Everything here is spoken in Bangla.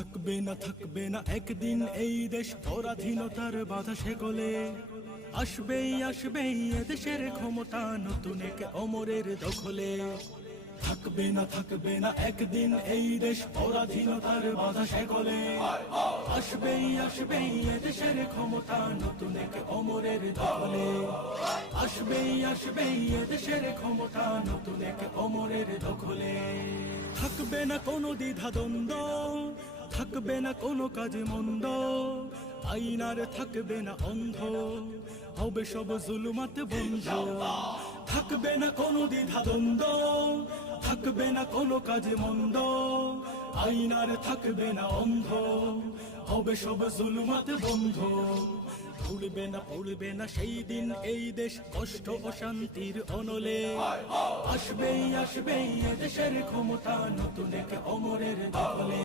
থাকবে না একদিন এই দেশ পরাধীনতার বাধা শেকলে। আসবেই এদেশের ক্ষমতা নতুন এক অমরের দখলে। থাকবে না একদিন এই দেশ পরাধীনতার বাধা শেকলে। আসবেই এদেশের ক্ষমতা নতুন এক অমরের দখলে। আসবেই এদেশের ক্ষমতা নতুন এক অমরের দখলে। থাকবে না কোনো দ্বিধা দ্বন্দ্ব, থাকবে না কোনো কাজে মন্দ, আইন আর থাকবে না অন্ধ, হবে সব জুলুমাত বন্ধ। থাকবে না কোনো দ্বিধা দ্বন্দ্ব, থাকবে না কোনো কাজে মন্দ, আইন আর থাকবে না অন্ধ, হবে সব জুলুমাত বন্ধ। পড়বে না সেই দিন এই দেশ কষ্ট অশান্তির অনলে। আসবেই এদেশের ক্ষমতা নতুন এক অমরের দখলে।